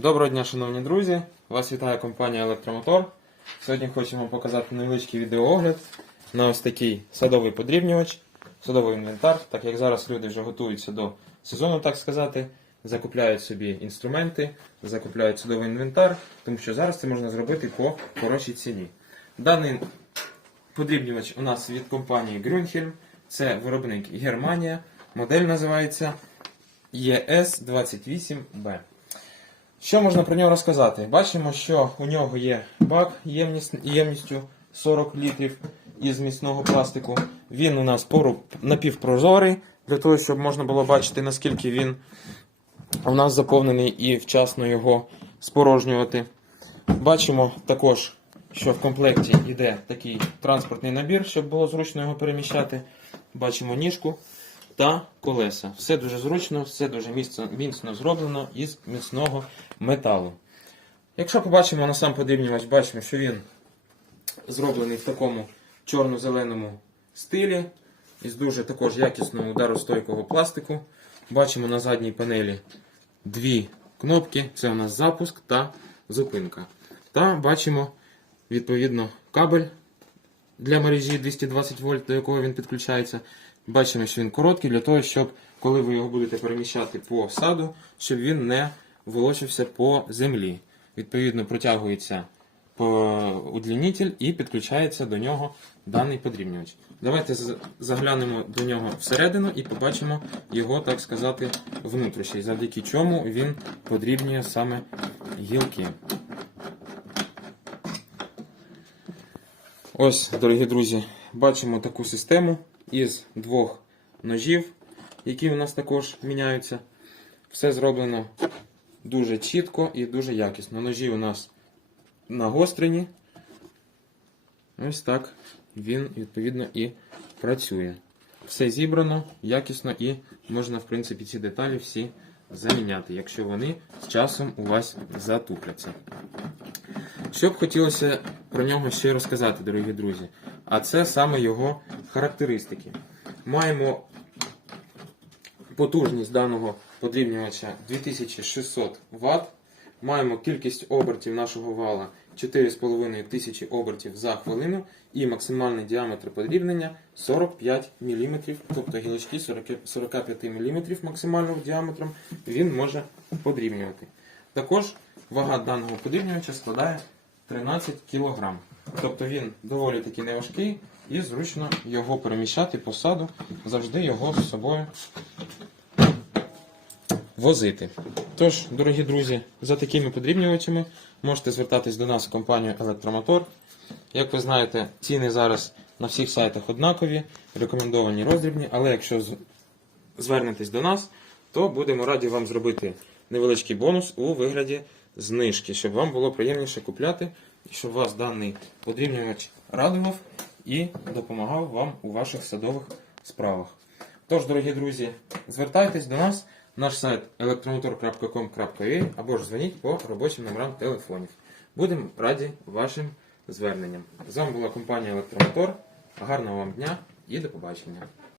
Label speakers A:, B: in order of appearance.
A: Доброго дня, шановні друзі! Вас вітає компанія Електромотор. Сьогодні хочемо показати невеличкий відеоогляд на ось такий садовий подрібнювач, садовий інвентар, так як зараз люди вже готуються до сезону, так сказати, закупляють собі інструменти, закупляють садовий інвентар, тому що зараз це можна зробити по хорошій ціні. Даний подрібнювач у нас від компанії Grünhelm, це виробник Германія, модель називається ES28B. Що можна про нього розказати? Бачимо, що у нього є бак ємністю 40 літрів із міцного пластику. Він у нас напівпрозорий, для того, щоб можна було бачити, наскільки він у нас заповнений і вчасно його спорожнювати. Бачимо також, що в комплекті йде такий транспортний набір, щоб було зручно його переміщати. Бачимо ніжку та колеса. Все дуже зручно, все дуже міцно, зроблено із міцного металу. Якщо побачимо на сам подрібнювач, бачимо, що він зроблений в такому чорно-зеленому стилі із дуже також якісного ударостойкого пластику. Бачимо на задній панелі дві кнопки: це у нас запуск та зупинка. Та бачимо відповідно кабель для мережі 220 вольт, до якого він підключається. Бачимо, що він короткий для того, щоб коли ви його будете переміщати по саду, щоб він не волочився по землі. Відповідно, протягується по удлінитель і підключається до нього даний подрібнювач. Давайте заглянемо до нього всередину і побачимо його, так сказати, внутрішній, завдяки чому він подрібнює саме гілки. Ось, дорогі друзі, бачимо таку систему із двох ножів, які у нас також міняються. Все зроблено дуже чітко і дуже якісно. Ножі у нас нагострені. Ось так він відповідно і працює. Все зібрано якісно і можна, в принципі, ці деталі всі заміняти, якщо вони з часом у вас затупляться. Що б хотілося про нього ще розказати, дорогі друзі, а це саме його характеристики. Маємо потужність даного подрібнювача 2600 Вт. Маємо кількість обертів нашого вала 4,5 тисячі обертів за хвилину і максимальний діаметр подрібнення 45 мм, тобто гілочки 45 мм максимального діаметром він може подрібнювати. Також вага даного подрібнювача складає 13 кг. Тобто він доволі таки неважкий і зручно його переміщати по саду, завжди його з собою возити. Тож, дорогі друзі, за такими подрібнювачами можете звертатись до нас в компанію Електромотор. Як ви знаєте, ціни зараз на всіх сайтах однакові, рекомендовані роздрібні, але якщо звернетесь до нас, то будемо раді вам зробити невеличкий бонус у вигляді знижки, щоб вам було приємніше купляти, і щоб вас даний подрібнювач радував і допомагав вам у ваших садових справах. Тож, дорогі друзі, звертайтесь до нас, наш сайт elektromotor.com.ua або ж дзвоніть по робочим номерам телефонів. Будемо раді вашим зверненням. З вами була компанія Електромотор. Гарного вам дня і до побачення.